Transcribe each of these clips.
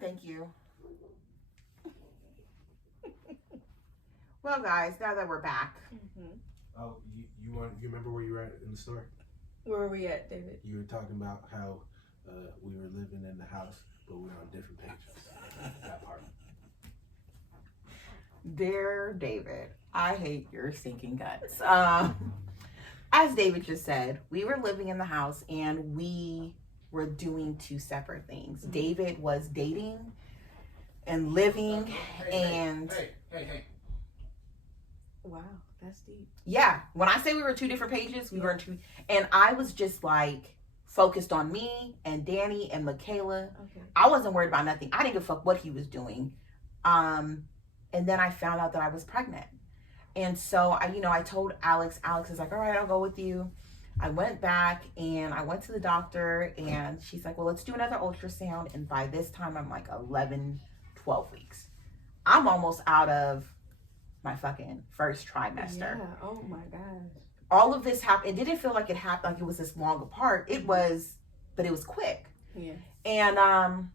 Thank you. Well, guys, now that we're back. Oh, you remember where you were at in the store? Where were we at, David? You were talking about how we were living in the house, but we were on different pages. That part. Dear David, I hate your stinking guts. As David just said, we were living in the house and we were doing two separate things. Mm-hmm. David was dating and living and... Hey. Wow, that's deep. Yeah, when I say we were two different pages, we were in two... And I was just like focused on me and Danny and Michaela. Okay. I wasn't worried about nothing. I didn't give a fuck what he was doing. And then I found out that I was pregnant. And so I told Alex is like, all right, I'll go with you. I went back and I went to the doctor and she's like, well, let's do another ultrasound. And by this time, I'm like 11, 12 weeks. I'm almost out of my fucking first trimester. Yeah. Oh my gosh. All of this happened. It didn't feel like it happened, like it was this long apart. It was, but it was quick. Yeah. And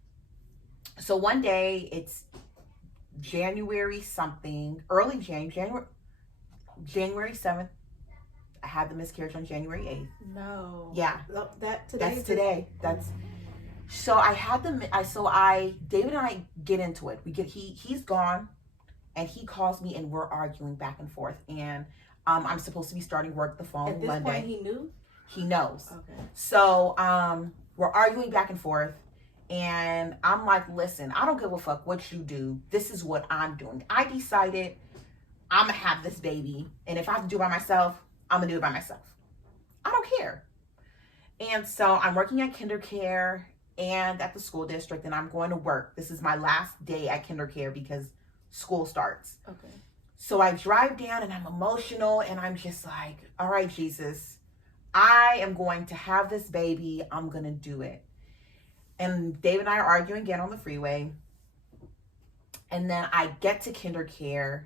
so one day it's January something, early January 7th. I had the miscarriage on January 8th. No. Yeah. That's today. So I had David and I get into it. He's gone and he calls me and we're arguing back and forth. And I'm supposed to be starting work the following Monday. At this point he knew? He knows. Okay. So we're arguing back and forth. And I'm like, listen, I don't give a fuck what you do. This is what I'm doing. I decided I'm going to have this baby. And if I have to do it by myself, I'm going to do it by myself. I don't care. And so I'm working at KinderCare and at the school district. And I'm going to work. This is my last day at KinderCare because school starts. Okay. So I drive down and I'm emotional. And I'm just like, all right, Jesus, I am going to have this baby. I'm going to do it. And Dave and I are arguing again on the freeway. And then I get to KinderCare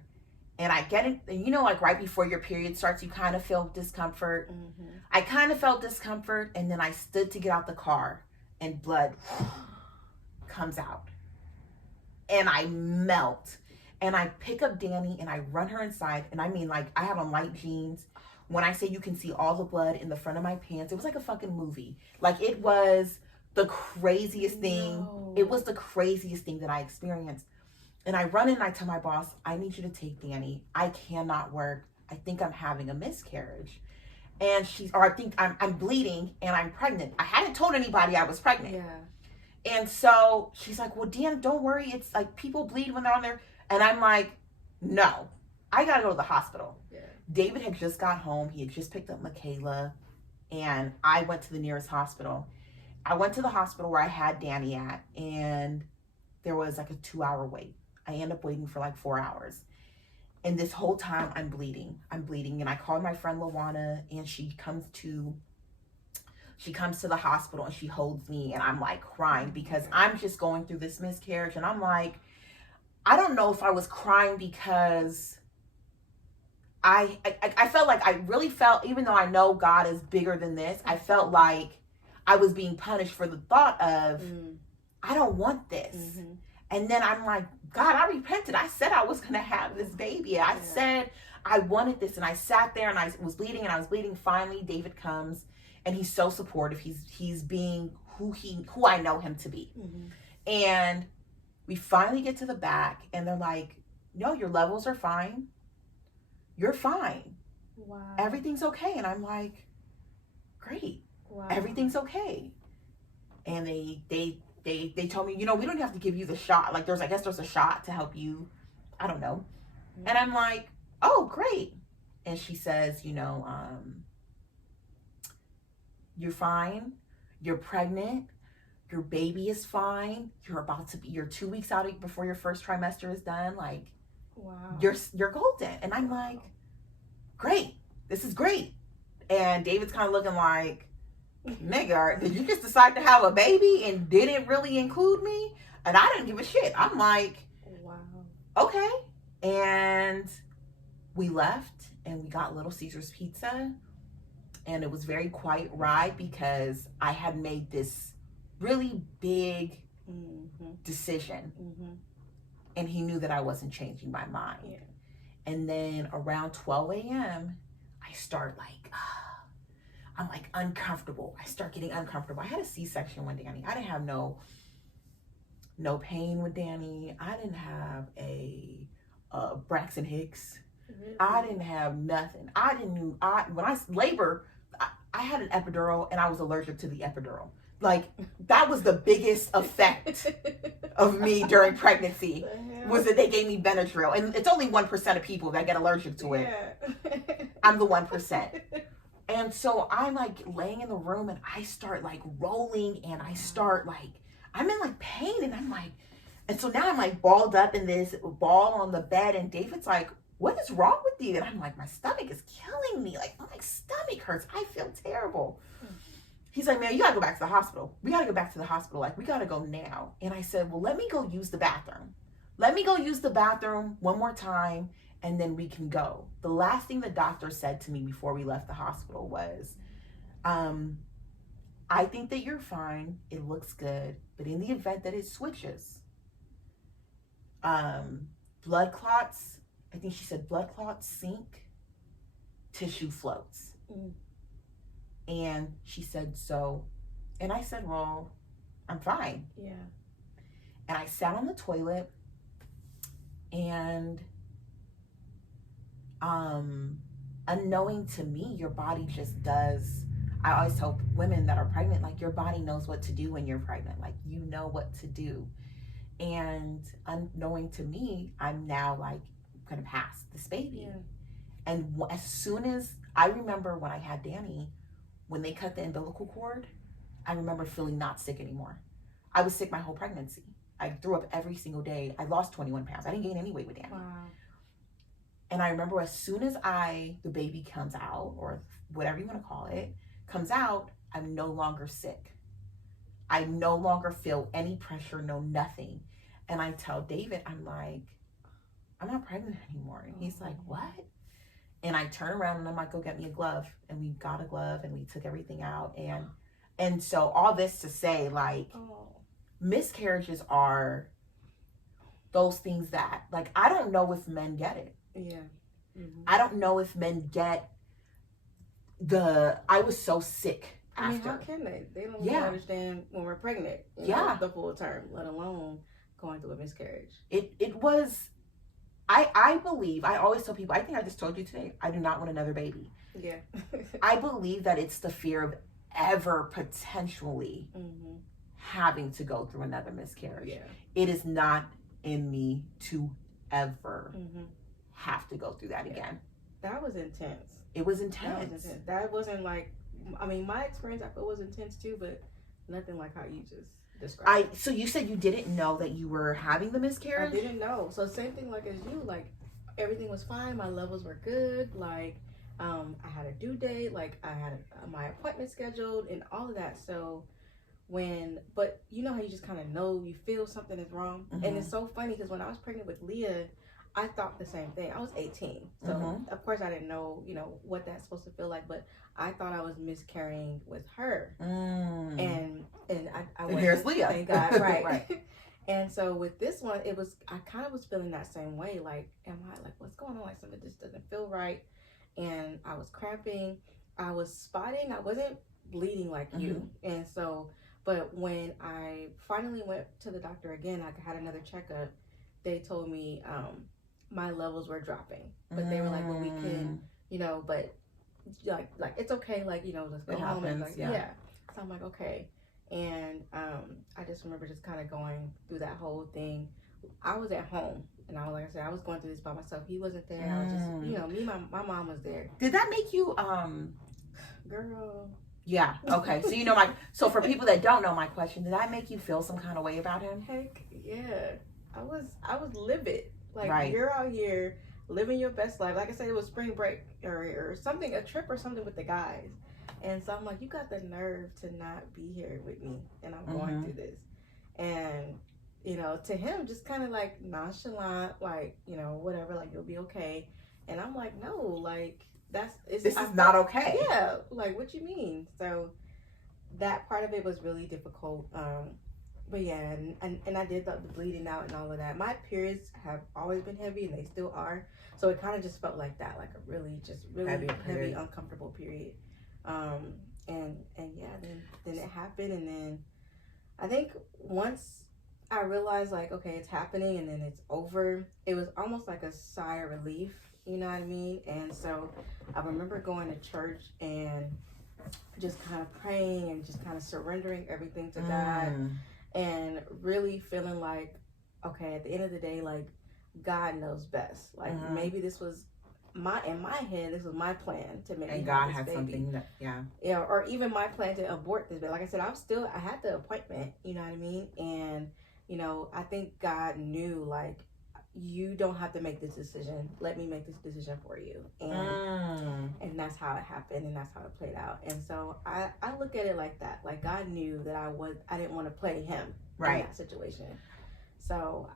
and I get it, like right before your period starts, you kind of feel discomfort. Mm-hmm. I kind of felt discomfort. And then I stood to get out the car and blood comes out. And I melt. And I pick up Danny and I run her inside. And I mean, like, I have on light jeans. When I say you can see all the blood in the front of my pants, it was like a fucking movie. Like, it was the craziest thing. No. It was the craziest thing that I experienced. And I run in and I tell my boss, I need you to take Danny. I cannot work. I think I'm having a miscarriage. And I think I'm bleeding and I'm pregnant. I hadn't told anybody I was pregnant. Yeah. And so she's like, well, Dan, don't worry. It's like people bleed when they're on there. And I'm like, no, I got to go to the hospital. Yeah. David had just got home. He had just picked up Michaela. And I went to the nearest hospital. I went to the hospital where I had Danny at. And there was like a 2-hour wait. I ended up waiting for like 4 hours. And this whole time I'm bleeding. And I called my friend Lawana and she comes to the hospital and she holds me and I'm like crying because I'm just going through this miscarriage. And I'm like, I don't know if I was crying because I felt like I really felt, even though I know God is bigger than this, I felt like I was being punished for the thought of, I don't want this. Mm-hmm. And then I'm like, God, I repented. I said I was going to have this baby. I said I wanted this. And I sat there and I was bleeding and I was bleeding. Finally, David comes and he's so supportive. He's being who I know him to be. Mm-hmm. And we finally get to the back and they're like, no, your levels are fine. You're fine. Wow. Everything's okay. And I'm like, great. Wow. Everything's okay. And they told me, we don't have to give you the shot. Like I guess there's a shot to help you. I don't know. Mm-hmm. And I'm like, oh, great. And she says, you're fine. You're pregnant. Your baby is fine. You're 2 weeks out before your first trimester is done. Like, wow. You're golden. And I'm like, great. This is great. And David's kind of looking like, nigga, did you just decide to have a baby and didn't really include me? And I didn't give a shit. I'm like, wow. Okay. And we left and we got Little Caesar's Pizza. And it was very quiet ride because I had made this really big decision. And he knew that I wasn't changing my mind. Yeah. And then around 12 a.m., I start like, I'm like uncomfortable. I start getting uncomfortable. I had a C-section with Danny. I didn't have no pain with Danny. I didn't have a Braxton Hicks. I didn't have nothing. When I labor, I had an epidural and I was allergic to the epidural. Like, that was the biggest effect of me during pregnancy, was that they gave me Benadryl. And it's only 1% of people that get allergic to it. Yeah. I'm the 1%. And so I'm like laying in the room and I start like rolling and I start like, I'm in like pain and I'm like, and so now I'm like balled up in this ball on the bed and David's like, what is wrong with you? And I'm like, my stomach is killing me. Like, my stomach hurts. I feel terrible. He's like, man, you gotta go back to the hospital. We gotta go back to the hospital. Like, we gotta go now. And I said, well, let me go use the bathroom. Let me go use the bathroom one more time and then we can go. The last thing the doctor said to me before we left the hospital was, I think that you're fine. It looks good. But in the event that it switches, blood clots, I think she said blood clots sink, tissue floats. And she said, so, and I said, well, I'm fine. Yeah. And I sat on the toilet and unknowing to me, your body just does. I always tell women that are pregnant, like, your body knows what to do when you're pregnant. Like, you know what to do. And unknowing to me, I'm now like gonna pass this baby. Yeah. And as soon as I remember when I had Danny, when they cut the umbilical cord, I remember feeling not sick anymore. I was sick my whole pregnancy. I threw up every single day. I lost 21 pounds. I didn't gain any weight with Danny. Wow. And I remember as soon as the baby comes out, or whatever you want to call it, comes out, I'm no longer sick. I no longer feel any pressure, no nothing. And I tell David, I'm like, I'm not pregnant anymore. And he's like, what? And I turn around and I'm like, go get me a glove. And we got a glove and we took everything out. And so all this to say, like, miscarriages are those things that, like, I don't know if men get it. Yeah. I don't know if men get I was so sick after. I mean, how can they? They don't even understand when we're pregnant. You know, the full term, let alone going through a miscarriage. It was, I believe, I always tell people, I think I just told you today, I do not want another baby. Yeah. I believe that it's the fear of ever potentially having to go through another miscarriage. Yeah. It is not in me to ever have to go through that again. That was intense. It was intense. That wasn't like, I mean, my experience I feel was intense too, but nothing like how you just described it. So you said you didn't know that you were having the miscarriage? I didn't know. So same thing like as you, like everything was fine. My levels were good. Like, I had a due date. Like I had my appointment scheduled and all of that. So but you know how you just kind of know, you feel something is wrong. And it's so funny because when I was pregnant with Leah, I thought the same thing. I was 18. So of course I didn't know, what that's supposed to feel like, but I thought I was miscarrying with her. And I wasn't. Here's Leah. Thank God, right. Right. And so with this one, I kind of was feeling that same way. Like, what's going on? Like something just doesn't feel right. And I was cramping. I was spotting. I wasn't bleeding like you. And so, but when I finally went to the doctor again, I had another checkup. They told me, my levels were dropping, but they were like, well, we can, but like it's okay, like, let's go home. And like, yeah. So I'm like, okay. And I just remember just kind of going through that whole thing. I was at home, and I was going through this by myself. He wasn't there. I was just, my mom was there. Did that make you girl? Yeah. Okay. So so for people that don't know my question, did that make you feel some kind of way about him? Heck yeah. I was livid. Like, right. You're out here living your best life. Like I said, it was spring break or something, a trip or something with the guys. And so I'm like, you got the nerve to not be here with me, and I'm going through this. And, to him, just kind of like nonchalant, like, whatever, like, you'll be okay. And I'm like, no, like, this is not okay. Yeah. Like, what you mean? So that part of it was really difficult. but yeah, and I did the bleeding out and all of that. My periods have always been heavy, and they still are. So it kind of just felt like that, like a really heavy uncomfortable period. And yeah, then it happened, and then I think once I realized like, okay, it's happening, and then it's over. It was almost like a sigh of relief. You know what I mean? And so I remember going to church and just kind of praying and just kind of surrendering everything to God, and really feeling like, okay, at the end of the day, like God knows best. Like maybe this was in my head, this was my plan to maybe and God have this had baby. something that Yeah, or even my plan to abort this baby. Like I said, I had the appointment, you know what I mean? And you know, I think God knew, like, you don't have to make this decision. Let me make this decision for you. And that's how it happened, and that's how it played out. And so I look at it like that. Like God knew that I didn't want to play him in that situation. So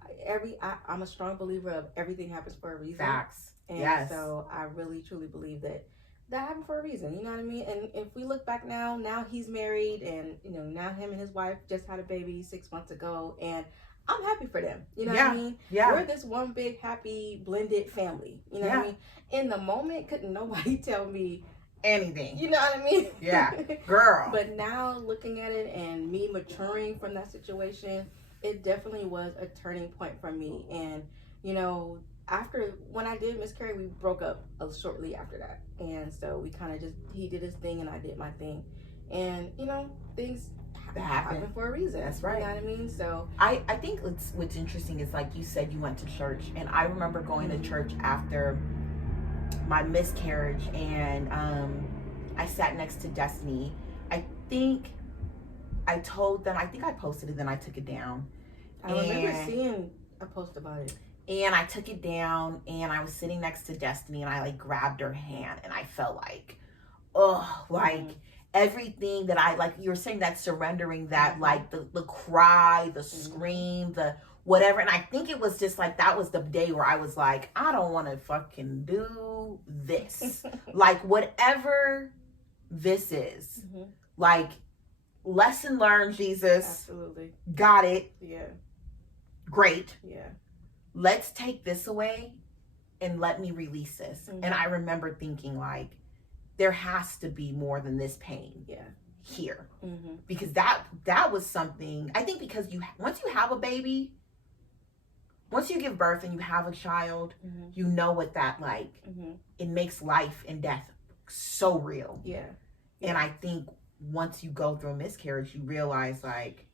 I'm a strong believer of everything happens for a reason. Facts. And so I really truly believe that happened for a reason. You know what I mean? And if we look back now he's married, and you know, now him and his wife just had a baby 6 months ago, and I'm happy for them. You know what I mean? Yeah. We're this one big, happy, blended family. You know what I mean? In the moment, couldn't nobody tell me anything. You know what I mean? Yeah. Girl. But now looking at it and me maturing from that situation, it definitely was a turning point for me. And, you know, when I did miscarry, we broke up shortly after that. And so we kind of he did his thing and I did my thing. And, you know, things happen for a reason. That's right. You know what I mean? So I think what's interesting is, like you said, you went to church, and I remember going to church after my miscarriage, and I sat next to Destiny. I think I told them, I think I posted it, then I took it down. I remember seeing a post about it. And I took it down, and I was sitting next to Destiny, and I like grabbed her hand, and I felt like, everything that I, like you were saying, that surrendering, that like the cry, the scream, the whatever. And I think it was just like, that was the day where I was like, I don't want to fucking do this. Like, whatever this is, like, lesson learned, Jesus. Absolutely. Got it. Yeah. Great. Yeah. Let's take this away and let me release this. And I remember thinking, like, there has to be more than this pain here. Because that was something, I think, because once you have a baby, once you give birth and you have a child, you know what that, like, it makes life and death so real. Yeah. And I think once you go through a miscarriage, you realize, like,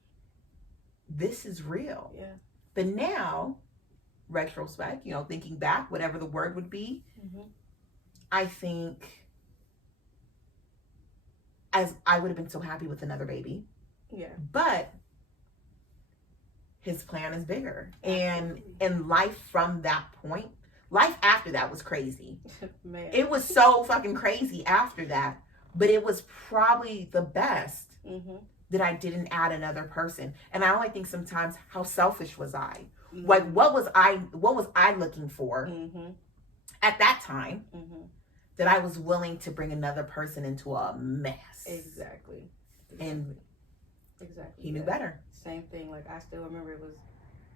this is real. Yeah. But now, retrospect, you know, thinking back, whatever the word would be, I think, as I would have been so happy with another baby. Yeah. But his plan is bigger. And life from that point, life after that was crazy. Man. It was so fucking crazy after that. But it was probably the best that I didn't add another person. And I only think sometimes, how selfish was I? Like, what was I looking for at that time that I was willing to bring another person into a mess? Exactly. And exactly. He knew better. Same thing. Like, I still remember it was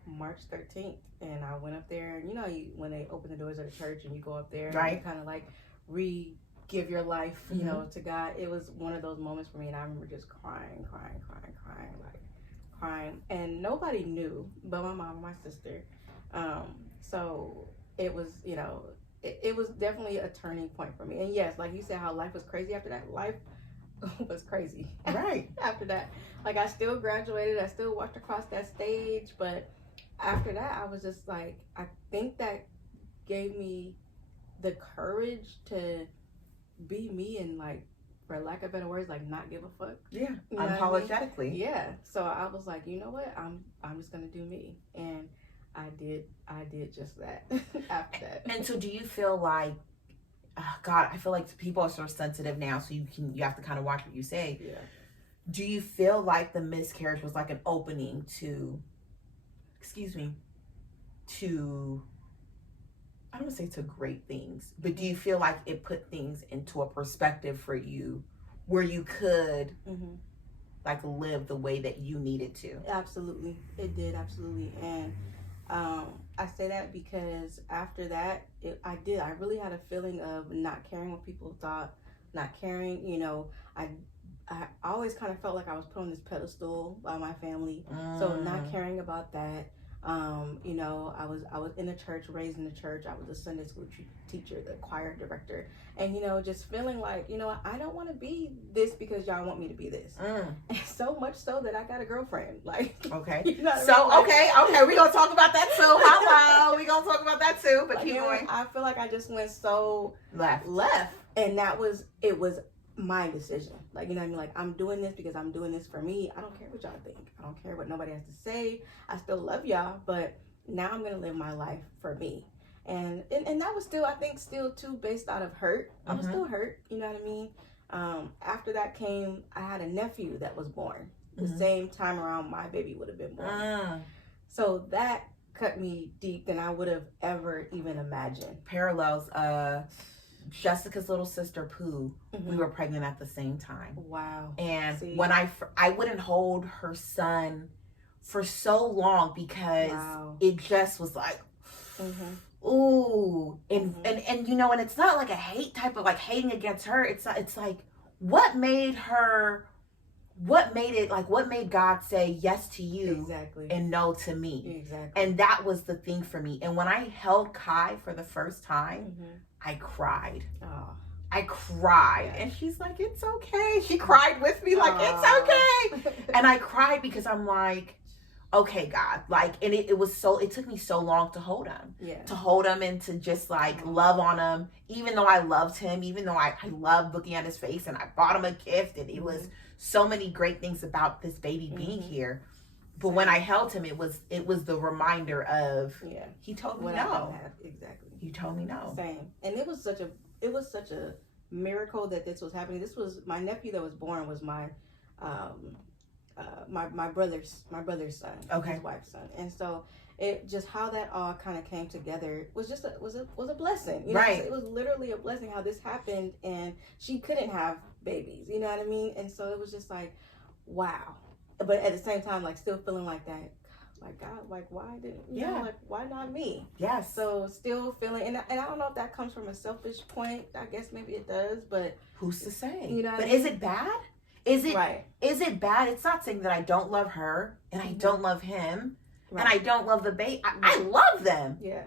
March 13th, and I went up there, and you know, when they open the doors of the church and you go up there, and you kind of like give your life, you know, to God. It was one of those moments for me, and I remember just crying, and nobody knew but my mom and my sister. So it was, you know, it was definitely a turning point for me. And yes, like you said, how life was crazy after that. Life was crazy. Right. After that. Like, I still graduated. I still walked across that stage. But after that, I was just like, I think that gave me the courage to be me and, like, for lack of better words, like, not give a fuck. Yeah. You know Unapologetically. I mean? Yeah. So I was like, you know what? I'm just going to do me. And I did just that after that. And so do you feel like, God, I feel like people are so sensitive now, so you have to kind of watch what you say. Yeah. Do you feel like the miscarriage was like an opening to, I don't want to say to great things, but do you feel like it put things into a perspective for you where you could like live the way that you needed to. Absolutely, it did, absolutely. And I say that because after that, I really had a feeling of not caring what people thought, not caring. I always kind of felt like I was put on this pedestal by my family, so not caring about that. I was in a church, raised in the church. I was a Sunday school teacher, the choir director, and just feeling like, I don't want to be this because y'all want me to be this. And so much so that I got a girlfriend. Like, okay, so okay, we're gonna talk about that too. Hello, we're gonna talk about that too. But keep going. I feel like I just went so left, and it was my decision. Like, you know what I mean? Like, I'm doing this because I'm doing this for me. I don't care what y'all think. I don't care what nobody has to say. I still love y'all, but now I'm gonna live my life for me. And that was still, I think, still too based out of hurt. I was still hurt, you know what I mean? After that came, I had a nephew that was born the same time around my baby would have been born. So that cut me deep than I would have ever even imagined. Parallels. Jessica's little sister Pooh, we were pregnant at the same time. Wow. And when I wouldn't hold her son for so long because it just was like, ooh, and and it's not like a hate type of like hating against her. It's like what made God say yes to you and no to me. Exactly. And that was the thing for me. And when I held Kai for the first time, I cried. Oh. I cried. And she's like, it's okay. She cried with me like, it's okay. And I cried because I'm like, okay, God. Like, and it took me so long to hold him. Yeah. To hold him and to just like love on him. Even though I loved him, even though I loved looking at his face and I bought him a gift and it was so many great things about this baby being here. But when I held him, it was the reminder of he told me no. Exactly. You told me no. Same. And it was such a miracle that this was happening. This was my nephew that was born was my my brother's son. Okay. His wife's son. And so it just how that all kind of came together was just was a blessing. You know? Right. It was literally a blessing how this happened, and she couldn't have babies. You know what I mean? And so it was just like, wow. But at the same time, like still feeling like that, like God, like why didn't you know, like why not me? Yes. So still feeling, and I don't know if that comes from a selfish point. I guess maybe it does, but who's to say? You know, but is it bad? Is it right? Is it bad? It's not saying that I don't love her and I don't love him and I don't love the baby. I love them. Yeah.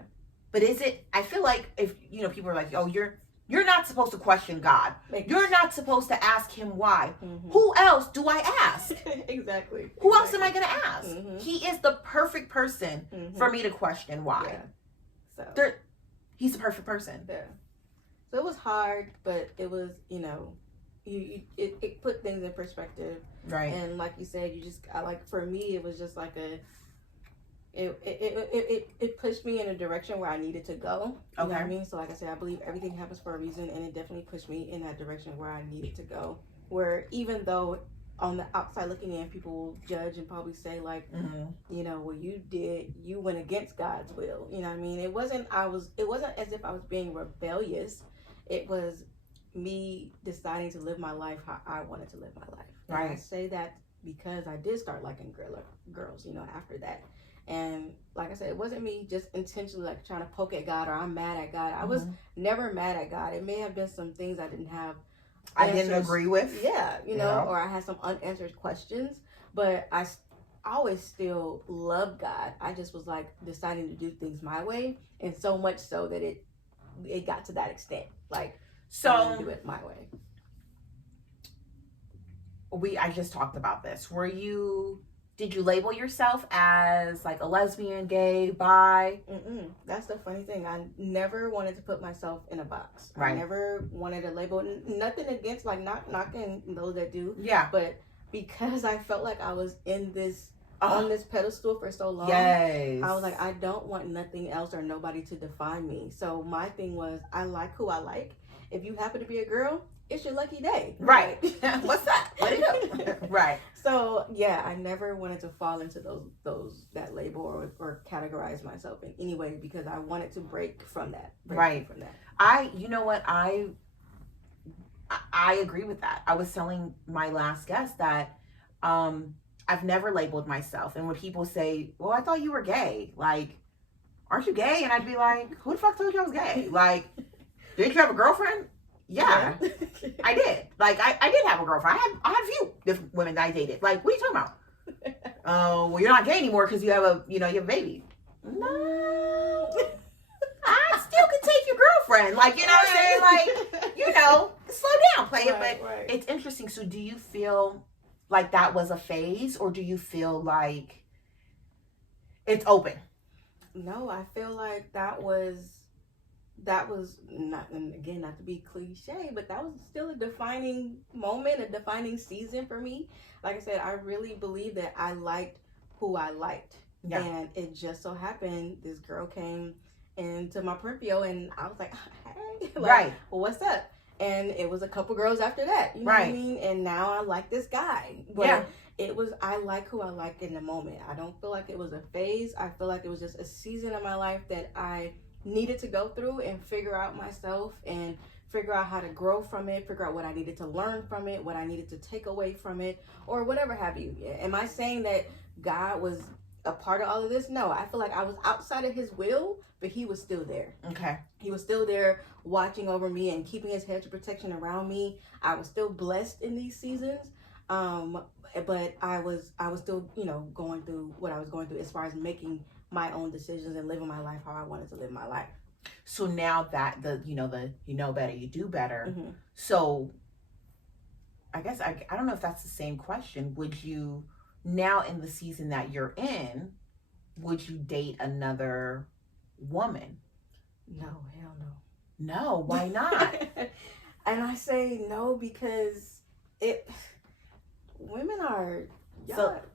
But is it? I feel like if people are like, oh, you're not supposed to question God. You're not supposed to ask him why. Who else do I ask? Exactly. Who else am I going to ask? He is the perfect person for me to question why. Yeah. So he's the perfect person. Yeah. So it was hard, but it was, it put things in perspective. Right. And like you said, for me, it was just like it pushed me in a direction where I needed to go. You know what I mean? So like I said, I believe everything happens for a reason, and it definitely pushed me in that direction where I needed to go. Where even though on the outside looking in, people will judge and probably say like, well, you went against God's will. You know what I mean? It wasn't as if I was being rebellious. It was me deciding to live my life how I wanted to live my life. Right. And I say that because I did start liking girls, after that. And like I said, it wasn't me just intentionally like trying to poke at God or I'm mad at God. I was never mad at God. It may have been some things I didn't have I didn't agree with. Yeah, or I had some unanswered questions, but I always still loved God. I just was like deciding to do things my way, and so much so that it got to that extent. Like, I do it my way. I just talked about this. Did you label yourself as like a lesbian, gay, bi? That's the funny thing. I never wanted to put myself in a box. Right. I never wanted a label. Nothing against, like, not knocking those that do. Yeah. But because I felt like I was in this on this pedestal for so long, yes. I was like, I don't want nothing else or nobody to define me. So my thing was, I like who I like. If you happen to be a girl, it's your lucky day. Right. What's that? What do you do? Right. So yeah, I never wanted to fall into that label or categorize myself in any way because I wanted to break from that. Right. From that. I agree with that. I was telling my last guest that I've never labeled myself. And when people say, well, I thought you were gay, like, aren't you gay? And I'd be like, who the fuck told you I was gay? Like, did you have a girlfriend? Yeah, I did. Like, I did have a girlfriend. I had a few different women that I dated. Like, what are you talking about? Oh, well, you're not gay anymore because you have a baby. No, I still can take your girlfriend. Like, you know what I'm saying? Like, slow down, play it. But it's interesting. So do you feel like that was a phase, or do you feel like it's open? No, I feel like that was not, and again, not to be cliche, but that was still a defining moment, a defining season for me. Like I said, I really believe that I liked who I liked. Yeah. And it just so happened this girl came into my peripheral and I was like, hey, like, right. Well, what's up? And it was a couple girls after that, you know what I mean? And now I like this guy. But I like who I like in the moment. I don't feel like it was a phase. I feel like it was just a season of my life that I needed to go through and figure out myself and figure out how to grow from it, figure out what I needed to learn from it, what I needed to take away from it, or whatever have you. Am I saying that God was a part of all of this? No, I feel like I was outside of his will, but he was still there. Okay. He was still there watching over me and keeping his hedge of protection around me. I was still blessed in these seasons. But I was still, going through what I was going through as far as making my own decisions and living my life how I wanted to live my life. So now that you know better, you do better. Mm-hmm. So I guess I don't know if that's the same question. Would you, now in the season that you're in, would you date another woman? No, hell no. No, why not? And I say no because women are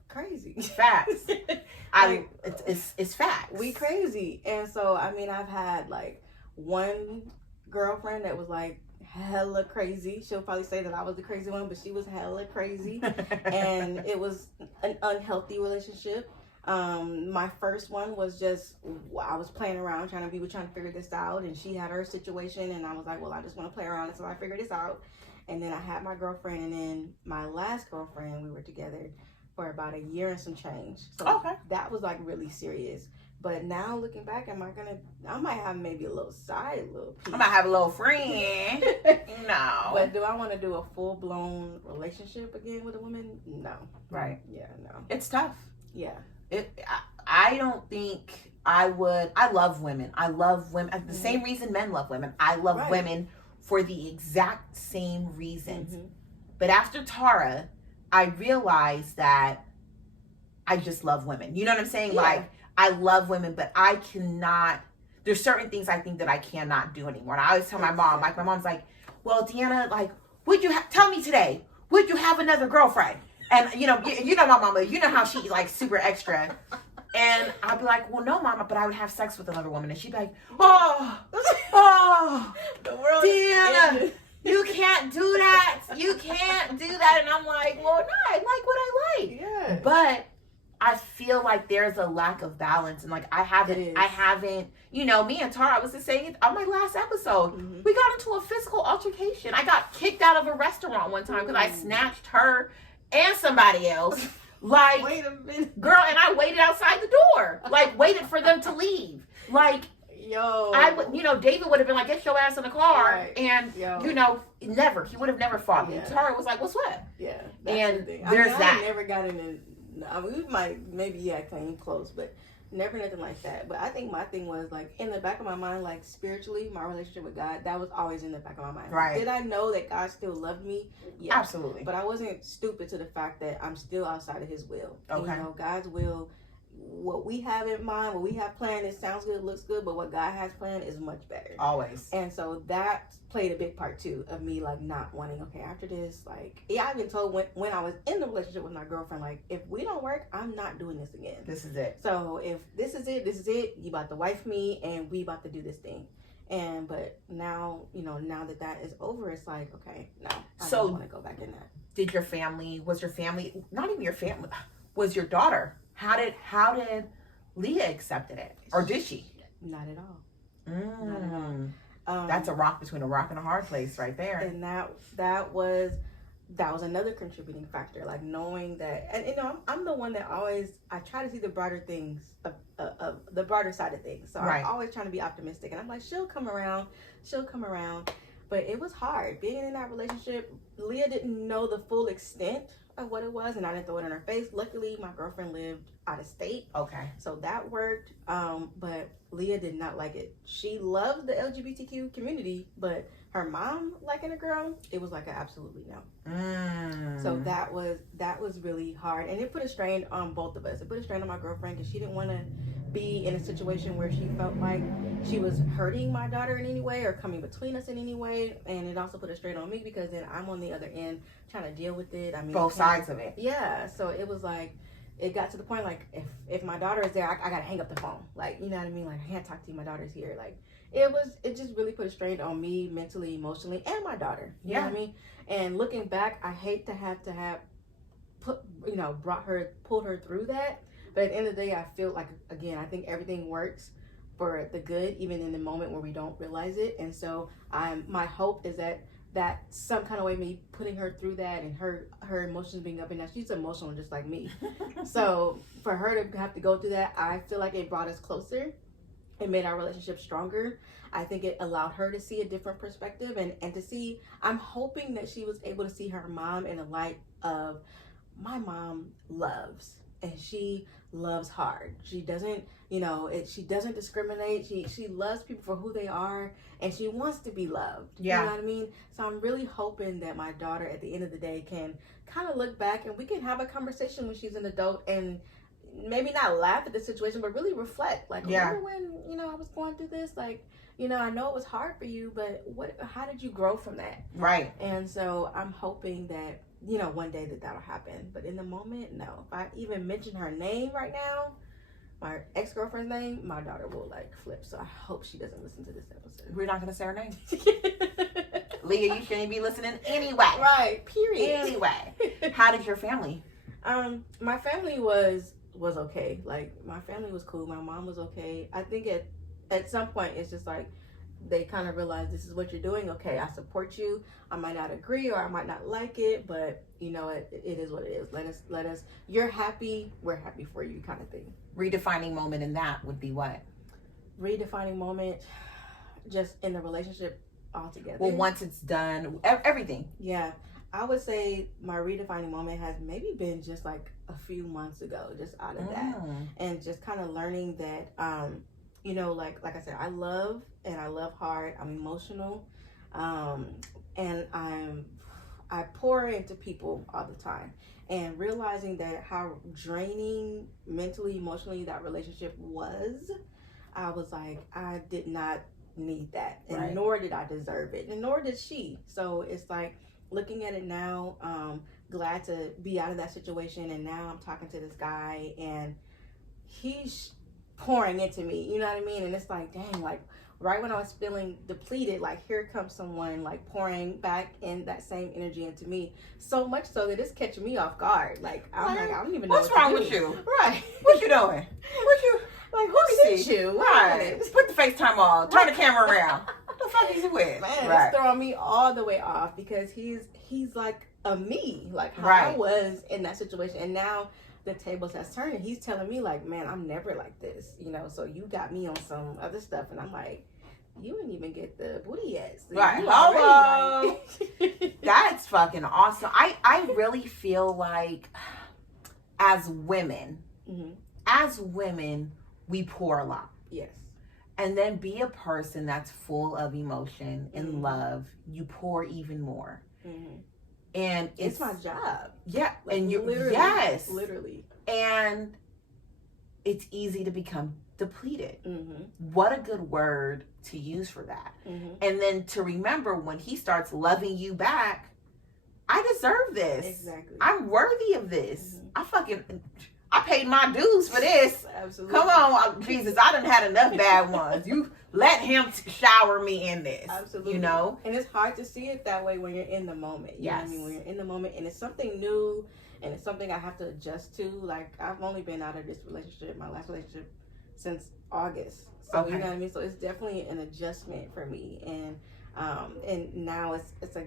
crazy. Facts. It's facts. We crazy. And so I've had like one girlfriend that was like hella crazy. She'll probably say that I was the crazy one, but she was hella crazy. And it was an unhealthy relationship. My first one was just, I was playing around trying to figure this out, and she had her situation, and I was like, well, I just want to play around until I figure this out. And then I had my girlfriend, and then my last girlfriend, we were together for about a year and some change. So that was like really serious. But now looking back, I might have maybe a little piece. I might have a little friend. No. But do I want to do a full-blown relationship again with a woman? No. Right. Yeah, no. It's tough. Yeah. I don't think I would. I love women. I love women. The same reason men love women. I love women for the exact same reasons. Mm-hmm. But after Tara, I realized that I just love women. You know what I'm saying? Yeah. Like, I love women, but I cannot, there's certain things I think that I cannot do anymore. And I always tell my mom, like, my mom's like, well, Deanna, like, tell me today, would you have another girlfriend? And, you know my mama, you know how she's like super extra. And I'd be like, well, no, mama, but I would have sex with another woman. And she'd be like, the world Deanna, you can't do that. You can't do that. And I'm like, well, no, I like what I like. Yeah. But I feel like there's a lack of balance. And like, I haven't, me and Tara, I was just saying it on my last episode, we got into a physical altercation. I got kicked out of a restaurant one time because I snatched her and somebody else. Like, wait a minute, girl, and I waited outside the door. Like, waited for them to leave. Like, David would have been like, get your ass in the car. Right. And, never. He would have never fought me. Tara was like, what's what? Yeah. And there's that. I never got in we might, maybe, came close, but never nothing like that. But I think my thing was, like, in the back of my mind, like, spiritually, my relationship with God, that was always in the back of my mind. Right. Did I know that God still loved me? Yeah. Absolutely. But I wasn't stupid to the fact that I'm still outside of his will. Okay. And, God's will, what we have in mind, what we have planned, it sounds good, looks good, but what God has planned is much better. Always. And so that played a big part too of me, like, not wanting, okay, after this, like, I've been told when I was in the relationship with my girlfriend, like, if we don't work, I'm not doing this again. This is it. So if this is it, you about to wife me and we about to do this thing. But now, now that is over, it's like, okay, no, I don't want to go back in that. Not even your family, was your daughter? How did Leah accept it? Or did she? Not at all. Not at all. That's a rock between a rock and a hard place right there. And that was that was another contributing factor, like knowing that, and you know, I'm the one that always, I try to see the brighter things of the brighter side of things. So Right. I'm always trying to be optimistic, and I'm like, she'll come around. But it was hard being in that relationship. Leah didn't know the full extent of what it was, and I didn't throw it in her face. Luckily, my girlfriend lived out of state, Okay. so that worked. But Leah did not like it. She loves the LGBTQ community, but her mom liking a girl, it was like an absolutely no. So that was really hard, and it put a strain on both of us. It put a strain on my girlfriend because she didn't want to be in a situation where she felt like she was hurting my daughter in any way or coming between us in any way. And it also put a strain on me because then I'm on the other end trying to deal with it. I mean, both sides of it. Yeah. So it was like, it got to the point like if my daughter is there, I gotta hang up the phone. Like, you know what I mean? Like, I can't talk to you. My daughter's here. Like, it just really put a strain on me mentally, emotionally, and my daughter. You know what I mean? And looking back, I hate to have pulled her through that. But at the end of the day, I feel like, again, I think everything works for the good, even in the moment where we don't realize it. And so my hope is that some kind of way, me putting her through that and her emotions being up and down, she's emotional just like me. So for her to have to go through that, I feel like it brought us closer. It made our relationship stronger. I think it allowed her to see a different perspective and to see, I'm hoping that she was able to see her mom in a light of, my mom loves, and she loves hard. She doesn't, she doesn't discriminate. She loves people for who they are, and she wants to be loved. Yeah. You know what I mean? So I'm really hoping that my daughter at the end of the day can kind of look back and we can have a conversation when she's an adult and maybe not laugh at the situation, but really reflect. Like, remember when, I was going through this? Like, I know it was hard for you, but how did you grow from that? Right. And so I'm hoping that, one day that'll happen. But in the moment, no. If I even mention her name right now, my ex-girlfriend's name, my daughter will like flip. So I hope she doesn't listen to this episode. We're not going to say her name. Leah, you shouldn't be listening anyway. Right. Period. Anyway. How did your family? My family was okay. Like, my family was cool. My mom was okay. I think at some point it's just like they kind of realize, this is what you're doing. Okay, I support you. I might not agree or I might not like it, but it is what it is. Let us. You're happy. We're happy for you, kind of thing. Redefining moment in that would be what? Redefining moment, just in the relationship altogether. Well, once it's done, everything. Yeah. I would say my redefining moment has maybe been just like a few months ago, just out of that. And just kind of learning that, like I said, I love hard. I'm emotional. And I pour into people all the time. And realizing that how draining mentally, emotionally that relationship was, I was like, I did not need that. And nor did I deserve it. And nor did she. So it's like, looking at it now, glad to be out of that situation. And now I'm talking to this guy and he's pouring into me, you know what I mean? And it's like, dang, like right when I was feeling depleted, like here comes someone like pouring back in that same energy into me. So much so that it's catching me off guard. Like, I'm like, I don't even know what's wrong with you. Right. What you doing? What you like? Who sent you? Right. Put the FaceTime on. Turn the camera around. What the fuck is he with? Man, it's throwing me all the way off because he's like a me, like how I was in that situation, and now the tables has turned and he's telling me like, man, I'm never like this, so you got me on some other stuff. And I'm like, you didn't even get the booty yet. So right. Hello. Like... That's fucking awesome. I really feel like as women, we pour a lot. Yes. And then be a person that's full of emotion and love. You pour even more. And it's my job. Yeah. Like, and you literally. And it's easy to become depleted. What a good word to use for that. And then to remember when he starts loving you back, I deserve this. Exactly. I'm worthy of this. I paid my dues for this. Absolutely. Come on, Jesus. I done had enough bad ones. You let him shower me in this. Absolutely. And it's hard to see it that way when you're in the moment. You know what I mean? When you're in the moment and it's something new and it's something I have to adjust to. Like, I've only been out of this relationship, my last relationship, since August. So, you know what I mean? So it's definitely an adjustment for me. And And now it's a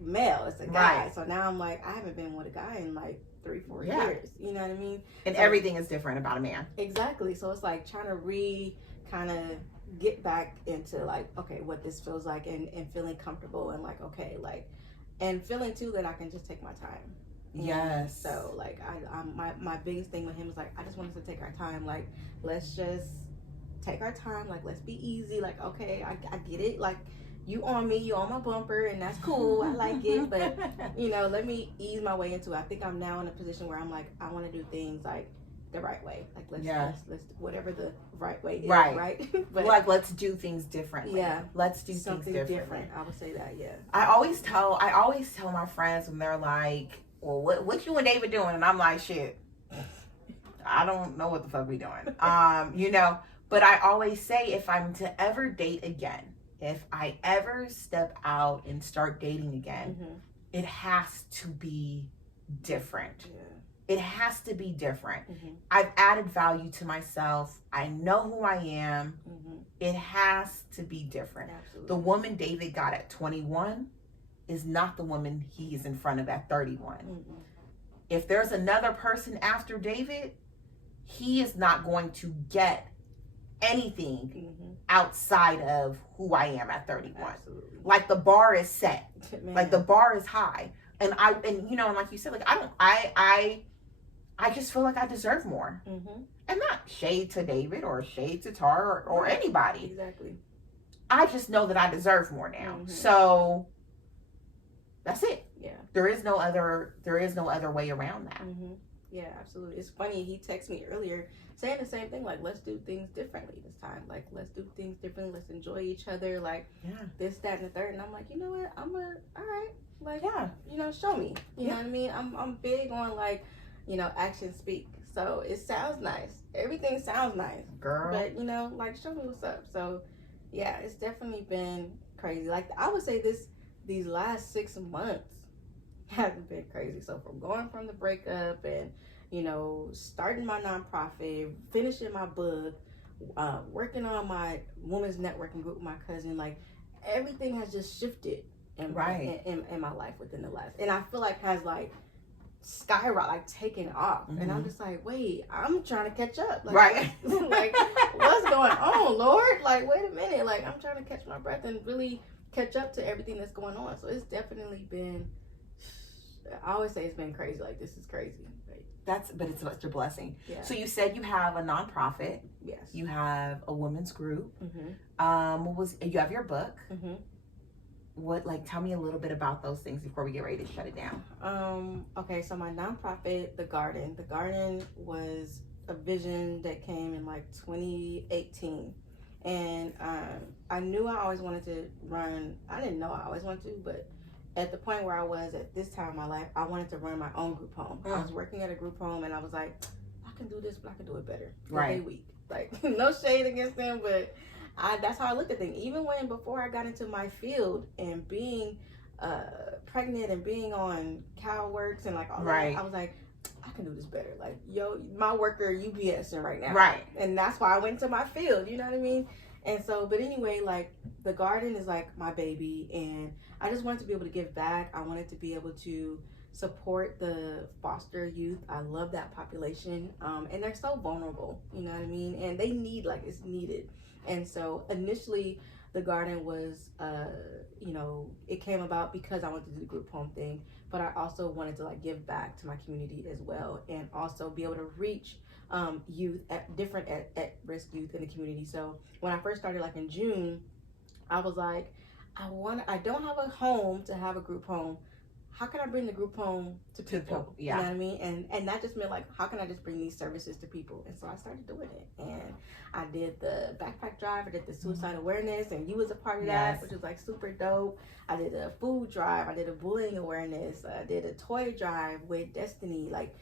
male, it's a guy. Right. So now I'm like, I haven't been with a guy in like 3-4 years. You know what I mean? And so, everything is different about a man. Exactly. So it's like trying to kind of get back into like, okay, what this feels like, and feeling comfortable, and like, okay, like, and feeling too that I can just take my time. Yes. So like my biggest thing with him is like, I just want us to take our time. Like, let's just take our time. Like, let's be easy. Like, okay, I get it. Like, you on me, you on my bumper, and that's cool. I like it, but let me ease my way into it. I think I'm now in a position where I'm like, I want to do things like the right way. Like, let's whatever the right way is. Right. But like, let's do things differently. Yeah. Let's do something things different. I would say that. Yeah. I always tell my friends when they're like, well, what you and David doing? And I'm like, shit, I don't know what the fuck we doing. But I always say, if I'm to ever date again, if I ever step out and start dating again, it has to be different. Yeah. It has to be different. I've added value to myself. I know who I am. It has to be different. Absolutely. The woman David got at 21 is not the woman he's in front of at 31. If there's another person after David, he is not going to get anything outside of who I am at 31. Absolutely. Like, the bar is set. Man. Like, the bar is high. And like you said, like, I just feel like I deserve more. And not shade to David or shade to Tar or anybody. Exactly. I just know that I deserve more now. So that's it. Yeah. There is no other way around that. Yeah, absolutely. It's funny, he texted me earlier saying the same thing, like, let's do things differently this time. Like, let's do things differently. Let's enjoy each other. Like, this, that, and the third. And I'm like, you know what? All right. Like, show me. You know what I mean? I'm big on, like, actions speak. So it sounds nice. Everything sounds nice. Girl. But, like, show me what's up. So, yeah, it's definitely been crazy. Like, I would say these last 6 months hasn't been crazy. So from going from the breakup and, starting my nonprofit, finishing my book, working on my women's networking group with my cousin, like, everything has just shifted in my life within the last, and I feel like has like skyrocket, like taken off. And I'm just like, wait, I'm trying to catch up. Like, like, what's going on, Lord? Like, wait a minute. Like, I'm trying to catch my breath and really catch up to everything that's going on. So it's definitely been, I always say it's been crazy. Like, this is crazy. But it's such a blessing. Yeah. So you said you have a nonprofit. Yes. You have a women's group. You have your book. Tell me a little bit about those things before we get ready to shut it down. Okay, so my nonprofit, The Garden was a vision that came in like 2018. And I knew I always wanted to run, I didn't know I always wanted to, but at the point where I was at this time in my life, I wanted to run my own group home. I was working at a group home and I was like, I can do this, but I can do it better. They weak. Like, no shade against them, but that's how I look at things. Even before I got into my field and being pregnant and being on CalWorks and like all that, I was like, I can do this better. Like, my worker UPSing right now. Right. And that's why I went to my field, you know what I mean? And so, but anyway, like, the garden is like my baby, and I just wanted to be able to give back. I wanted to be able to support the foster youth. I love that population. And they're so vulnerable, you know what I mean? And they need, like, it's needed. And so initially the garden was, it came about because I wanted to do the group home thing, but I also wanted to like give back to my community as well, and also be able to reach youth at risk youth in the community. So when I first started, like in June, I was like, I don't have a home to have a group home. How can I bring the group home to people? Yeah. You know what I mean? And that just meant like, how can I just bring these services to people? And so I started doing it. And I did the backpack drive. I did the suicide awareness, and you was a part of that, which was like super dope. I did a food drive. I did a bullying awareness. I did a toy drive with Destiny. Like,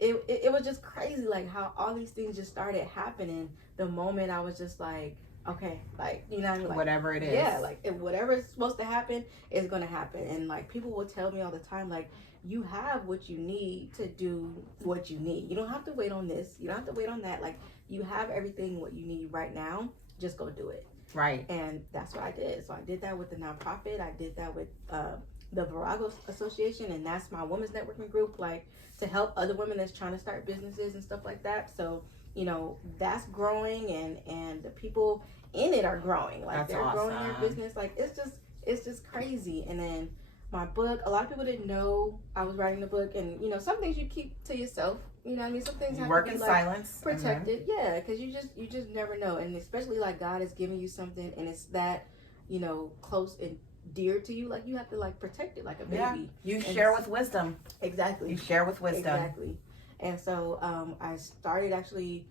it was just crazy, like how all these things just started happening the moment I was just like, okay, like, you know what I mean? Like, whatever it is. Yeah, like, if whatever is supposed to happen is going to happen. And, like, people will tell me all the time, like, you have what you need to do what you need. You don't have to wait on this. You don't have to wait on that. Like, you have everything what you need right now. Just go do it. Right. And that's what I did. So I did that with the nonprofit. I did that with the Virago Association, and that's my women's networking group, like to help other women that's trying to start businesses and stuff like that. So, you know, that's growing, and the people in it are growing. Like That's they're growing their awesome. business. Like it's just crazy. And then my book, a lot of people didn't know I was writing the book, and you know, some things you keep to yourself. You know what I mean? Some things You have work to be in like silence. protected. Yeah, because you just never know. And especially like God is giving you something, and it's that, you know, close and dear to you, like you have to like protect it like a baby. Yeah. You And share with wisdom. Exactly. You share with wisdom. Exactly. And so I started actually,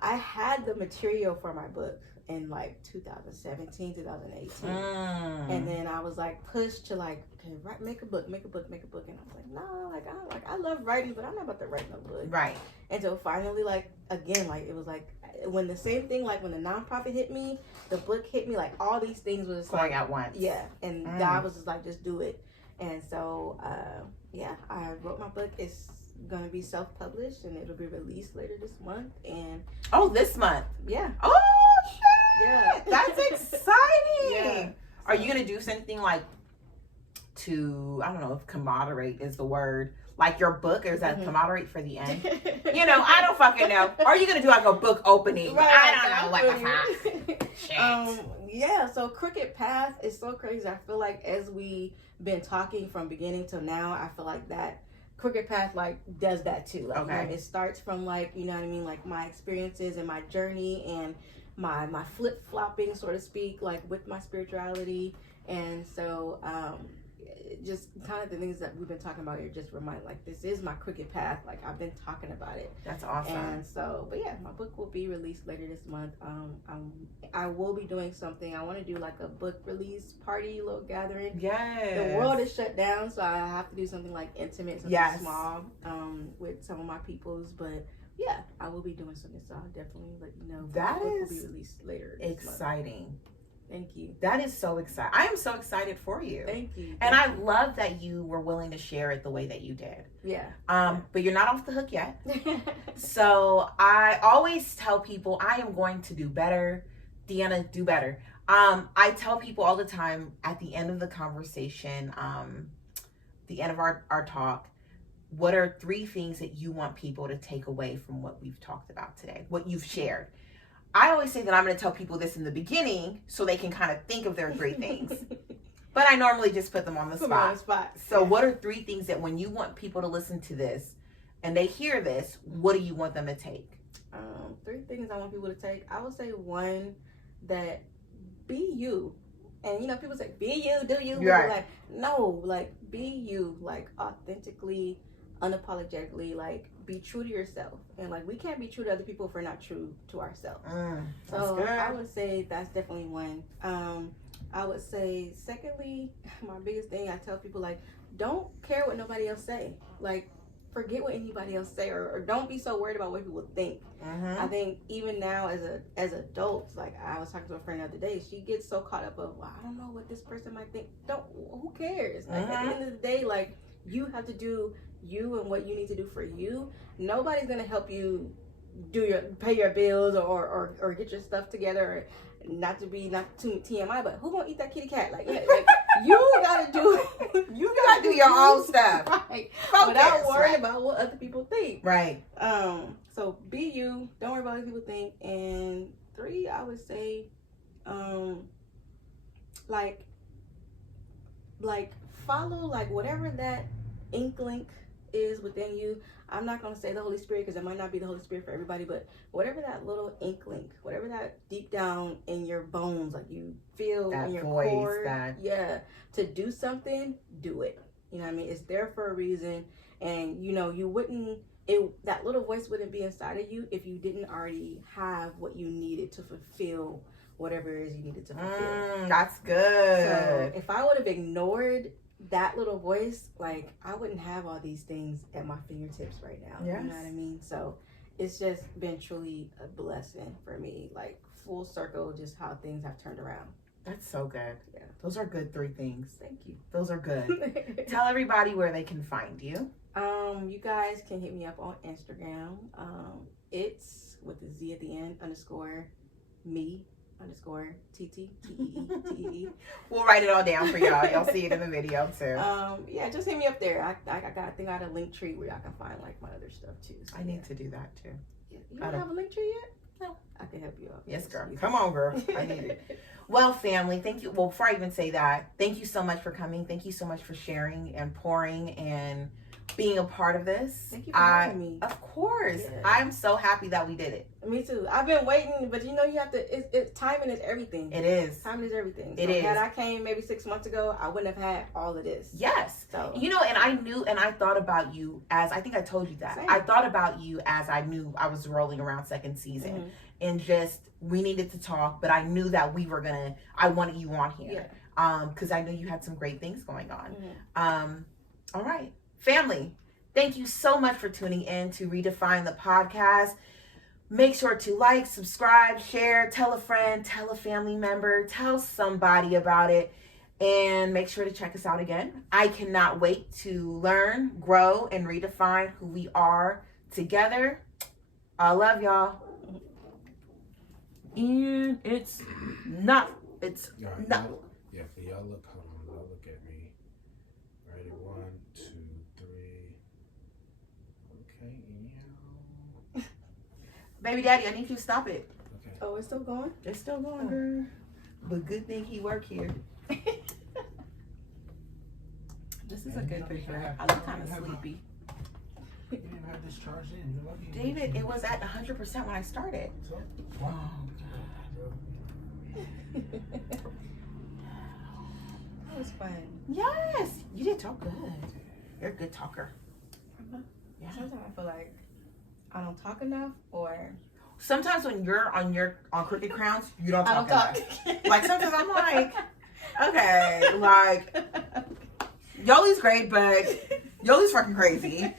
I had the material for my book in like 2017, 2018. And then I was like pushed to like, okay, make a book. And I was like, no, I love writing, but I'm not about to write no book. Right. And so finally, like, again, like it was like when the same thing, like when the nonprofit hit me, the book hit me, like all these things was Going like at once. yeah. And God was just like, just do it. And so, yeah, I wrote my book. It's going to be self-published, and it'll be released later this month. And Oh, this month. yeah. Oh, shit. Yeah. That's exciting. Yeah. Are you going to do something like to, I don't know if commemorate is the word, like your book, or is that commemorate for the end? You know, I don't fucking know. Are you going to do like a book opening? Right, I don't know what the fuck. Shit. Yeah, so Crooked Path is so crazy. I feel like as we been talking from beginning till now, I feel like that Crooked Path like does that too. Like, Okay. you know, it starts from like, you know what I mean, like my experiences and my journey and my flip-flopping, so to speak, like with my spirituality. And so just kind of the things that we've been talking about here just remind, like, this is my Crooked Path. Like, I've been talking about it. That's awesome. And so, but yeah, my book will be released later this month. I will be doing something. I want to do like a book release party, little gathering. Yes. The world is shut down, so I have to do something like intimate, something small, with some of my peoples. But yeah, I will be doing something, so I'll definitely let you know. That the book is will be released later this exciting. month. Thank you. That is so exciting. I am so excited for you. Thank you. And I love that you were willing to share it the way that you did. Yeah. But you're not off the hook yet. So I always tell people I am going to do better. Deanna, do better. I tell people all the time at the end of the conversation, the end of our talk, what are 3 things that you want people to take away from what we've talked about today, what you've shared? I always say that I'm going to tell people this in the beginning so they can kind of think of their 3 things. But I normally just put them on the spot. So what are 3 things that when you want people to listen to this and they hear this, what do you want them to take? 3 things I want people to take. I would say 1, that be you. And you know, people say, be you, do you. Right. Like, no, like be you, like authentically, unapologetically, like be true to yourself. And like we can't be true to other people if we're not true to ourselves. So good. I would say that's definitely 1. I would say secondly, my biggest thing, I tell people, like, don't care what nobody else say. Like, forget what anybody else say, or don't be so worried about what people think. I think even now as adults, like I was talking to a friend the other day, she gets so caught up of, well, I don't know what this person might think. Who cares? Like, at the end of the day, like, you have to do you and what you need to do for you. Nobody's gonna help you pay your bills or get your stuff together. Or, not too TMI, but who gonna eat that kitty cat? Like, yeah, like you gotta do your own stuff, right? Focus, Without worrying about what other people think. Right. So be you. Don't worry about what people think. And 3, I would say, like follow like whatever that inkling is within you. I'm not going to say the Holy Spirit because it might not be the Holy Spirit for everybody, but whatever that little inkling, whatever that deep down in your bones, like you feel that in your voice, core, to do something, do it. You know what I mean? It's there for a reason. And you know, that little voice wouldn't be inside of you if you didn't already have what you needed to fulfill whatever it is you needed to fulfill. That's good. So if I would have ignored that little voice, like I wouldn't have all these things at my fingertips right now. Yes. You know what I mean? So it's just been truly a blessing for me, like full circle, just how things have turned around. That's so good. Yeah. Those are good 3 things. Thank you. Those are good. Tell everybody where they can find you. You guys can hit me up on Instagram. It's with the Z at the end _ me _TTTEE. We'll write it all down for y'all. Y'all see it in the video too. Yeah, just hit me up there. I think I got a link tree where y'all can find like my other stuff too. So, I need to do that too. Yeah. You don't have a link tree yet? No. I can help you out. Yes, girl. Come on, girl. I need it. Well, family, thank you. Well, before I even say that, thank you so much for coming. Thank you so much for sharing and pouring and being a part of this. Thank you for having me. Of course. Yeah. I'm so happy that we did it. Me too. I've been waiting, but you have to. Timing is everything. It is. Timing is everything. So It is. Had I came maybe 6 months ago, I wouldn't have had all of this. Yes. So And I knew and I thought about you as I think I told you that. Same. I thought about you as I knew I was rolling around second season. Mhm. And just we needed to talk, but I knew that I wanted you on here. Yeah. Because I knew you had some great things going on. Mhm. All right. Family, thank you so much for tuning in to Redefine the podcast. Make sure to like, subscribe, share, tell a friend, tell a family member, tell somebody about it, and make sure to check us out again. I cannot wait to learn, grow, and redefine who we are together. I love y'all. And it's not. All right, No. y'all- yeah, for y'all look, hold on, y'all look at me. Ready, 1, 2, 3. Okay, yeah. Baby daddy, I need you to stop it. Okay. Oh, it's still going. It's still going, girl. But good thing he work here. This is a good picture. I look kind of sleepy. You didn't have this charged in. You're lucky. David, it was at 100% when I started. So, Wow. That was fun. Yes, you did talk good. You're a good talker. Yeah. Sometimes I feel like I don't talk enough, or Sometimes when you're on Crooked Crowns, you don't I talk don't talk. enough. Like sometimes I'm like, okay, like Yoli's great, but Yoli's fucking crazy, and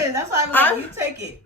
Yeah, that's why I was like, I'm- you take it.